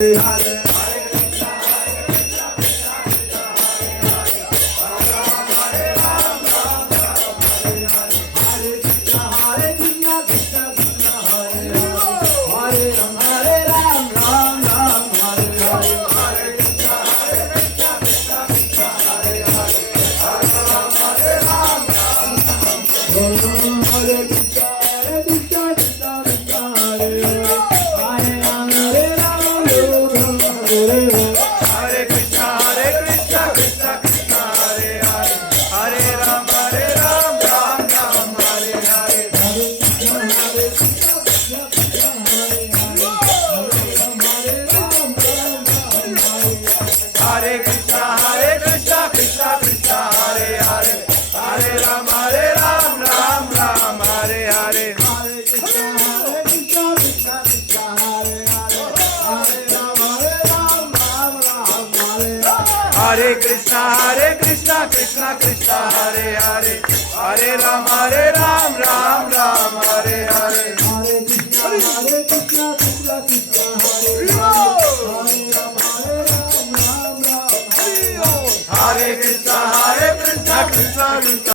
Hare Krishna, Krishna Krishna, Hare Hare, Hare Ram, Ram Ram, Hare Hare. Hare Krishna, Krishna Krishna, Hare Hare, Hare Ram, Ram Ram, Hare Hare. Hare Krishna, Krishna Krishna.